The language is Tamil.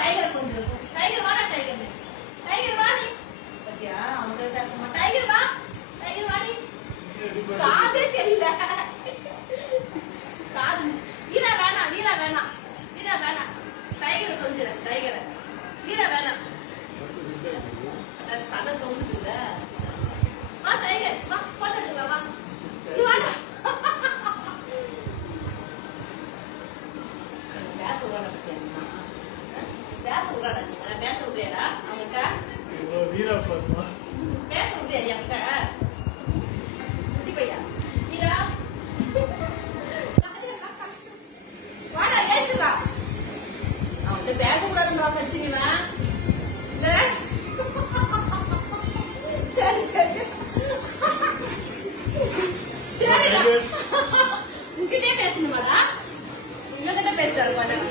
டைகர் கொஞ்சம் டைகர் வாடா டைகர் டைகர் வாடி பத்தியா அவங்க பேசமா டைகர் வா டைகர் வாடி காதே தெரியல காது வீரா வேணாம் வீரா வேணாம் வீரா வேணாம் டைகர் கொஞ்சம் டைகர் வீரா வேணாம் சதை தொங்குதுல வா டைகர் வா போட்டோ எடுக்கலாம் வா நீ வாடா பேச விடாடா பேச விடுறியாடா அவங்ககிட்ட வீரா பாருமா பேச விடுறியா அவங்ககிட்ட குட்டி பையா வீரா வாடா ஏச்சு வா அவன்கிட்ட பேசக்கூடாதுன்னு வச்சுங்களா சரி சரி சரிடா உங்ககிட்டே பேசணுமாடா உங்ககிட்ட பேசுறாரு